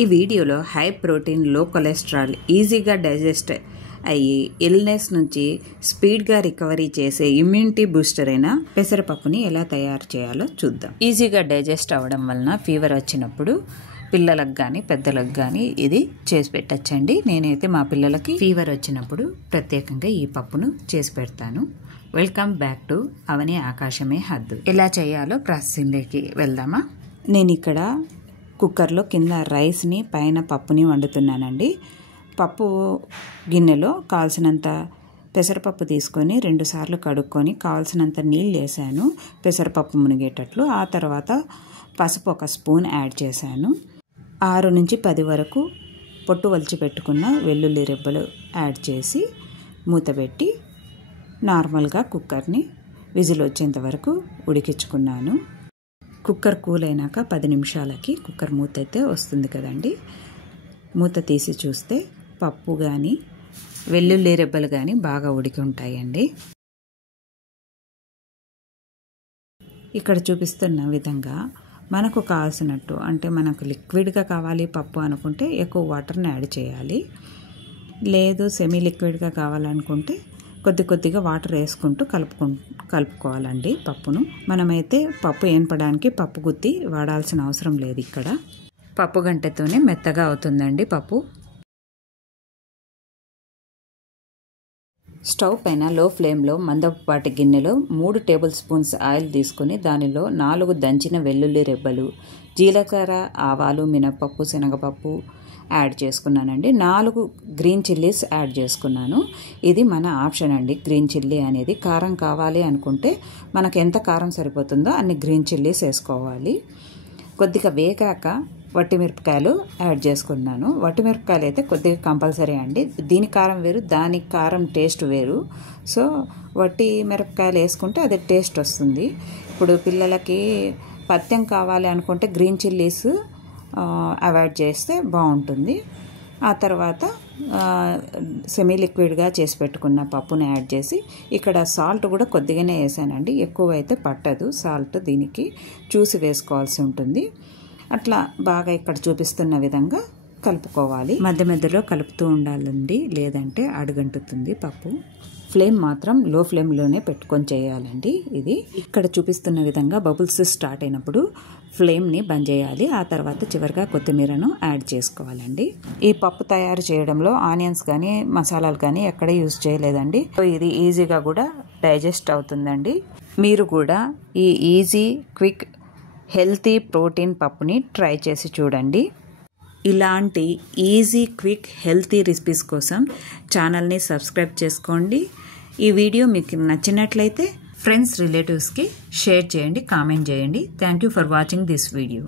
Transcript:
ఈ వీడియోలో high protein లో కొలెస్ట్రాల్ ఈజీగా డైజెస్ట్ అయ్యి ఇల్నెస్ నుంచి స్పీడ్గా రికవరీ చేసే ఇమ్యూనిటీ బూస్టర్ అయిన పెసరపప్పుని ఎలా తయారు చేయాలో చూద్దాం. ఈజీగా డైజెస్ట్ అవ్వడం వలన ఫీవర్ వచ్చినప్పుడు పిల్లలకు కానీ పెద్దలకు కానీ ఇది చేసి పెట్టచ్చండి. నేనైతే మా పిల్లలకి ఫీవర్ వచ్చినప్పుడు ప్రత్యేకంగా ఈ పప్పును చేసి పెడతాను. వెల్కమ్ బ్యాక్ టు అవని ఆకాశమే హద్దు. ఎలా చేయాలో ప్రాసెసింగ్లోకి వెళ్దామా. నేను ఇక్కడ కుక్కర్లో కింద రైస్ని పైన పప్పుని వండుతున్నానండి. పప్పు గిన్నెలో కావాల్సినంత పెసరపప్పు తీసుకొని 2 సార్లు కడుక్కొని కావాల్సినంత నీళ్ళు వేసాను పెసరపప్పు మునిగేటట్లు. ఆ తర్వాత పసుపు 1 స్పూన్ యాడ్ చేశాను. 6 నుంచి 10 వరకు పొట్టు వలిచి పెట్టుకున్న వెల్లుల్లి రెబ్బలు యాడ్ చేసి మూత పెట్టి నార్మల్గా కుక్కర్ని విజిల్ వచ్చేంత వరకు ఉడికించుకున్నాను. కుక్కర్ కూల్ అయినాక 10 నిమిషాలకి కుక్కర్ మూత అయితే వస్తుంది కదండి. మూత తీసి చూస్తే పప్పు కానీ వెల్లుల్లి రెబ్బలు కానీ బాగా ఉడికి ఉంటాయండి. ఇక్కడ చూపిస్తున్న విధంగా మనకు కావాల్సినట్టు, అంటే మనకు లిక్విడ్గా కావాలి పప్పు అనుకుంటే ఎక్కువ వాటర్ని యాడ్ చేయాలి. లేదు సెమీ లిక్విడ్గా కావాలనుకుంటే కొద్దిగా వాటర్ వేసుకుంటూ కలుపుకోవాలండి పప్పును. మనమైతే పప్పు ఏనపడానికి పప్పు గుత్తి వాడాల్సిన అవసరం లేదు. ఇక్కడ పప్పు గంటతోనే మెత్తగా అవుతుందండి పప్పు. స్టవ్ పైన లో ఫ్లేమ్లో మందపాటి గిన్నెలో 3 టేబుల్ స్పూన్స్ ఆయిల్ తీసుకొని దానిలో 4 దంచిన వెల్లుల్లి రెబ్బలు, జీలకర్ర, ఆవాలు, మినపప్పు, శనగపప్పు యాడ్ చేసుకున్నానండి. 4 గ్రీన్ చిల్లీస్ యాడ్ చేసుకున్నాను. ఇది మన ఆప్షన్ అండి. గ్రీన్ చిల్లీ అనేది కారం కావాలి అనుకుంటే మనకు ఎంత కారం సరిపోతుందో అన్ని గ్రీన్ చిల్లీస్ వేసుకోవాలి. కొద్దిగా వేగాక వట్టిమిరపకాయలు యాడ్ చేసుకున్నాను. వట్టిమిరపకాయలు అయితే కొద్దిగా కంపల్సరీ అండి. దీని కారం వేరు, దాని కారం టేస్ట్ వేరు. సో వట్టి మిరపకాయలు వేసుకుంటే అది టేస్ట్ వస్తుంది. ఇప్పుడు పిల్లలకి పథ్యం కావాలి అనుకుంటే గ్రీన్ చిల్లీస్ అవాయిడ్ చేస్తే బాగుంటుంది. ఆ తర్వాత సెమీ లిక్విడ్గా చేసి పెట్టుకున్న పప్పును యాడ్ చేసి ఇక్కడ సాల్ట్ కూడా కొద్దిగానే వేసానండి. ఎక్కువ అయితే పట్టదు సాల్ట్, దీనికి చూసి వేసుకోవాల్సి ఉంటుంది. అట్లా బాగా ఇక్కడ చూపిస్తున్న విధంగా కలుపుకోవాలి. మధ్య మధ్యలో కలుపుతూ ఉండాలండి, లేదంటే అడుగంటుతుంది పప్పు. ఫ్లేమ్ మాత్రం లో ఫ్లేమ్లోనే పెట్టుకొని చేయాలండి. ఇది ఇక్కడ చూపిస్తున్న విధంగా బబుల్స్ స్టార్ట్ అయినప్పుడు ఫ్లేమ్ని బంద్ చేయాలి. ఆ తర్వాత చివరిగా కొత్తిమీరను యాడ్ చేసుకోవాలండి. ఈ పప్పు తయారు చేయడంలో ఆనియన్స్ కానీ మసాలాలు కానీ ఎక్కడ యూజ్ చేయలేదండి. ఇది ఈజీగా కూడా డైజెస్ట్ అవుతుందండి. మీరు కూడా ఈ ఈజీ క్విక్ హెల్తీ ప్రోటీన్ పప్పుని ట్రై చేసి చూడండి. ఇలాంటి ఈజీ క్విక్ హెల్తీ రెసిపీస్ కోసం ఛానల్ని సబ్స్క్రైబ్ చేసుకోండి. ఈ వీడియో మీకు నచ్చినట్లయితే ఫ్రెండ్స్ రిలేటివ్స్కి షేర్ చేయండి, కామెంట్ చేయండి. Thank you for watching this video.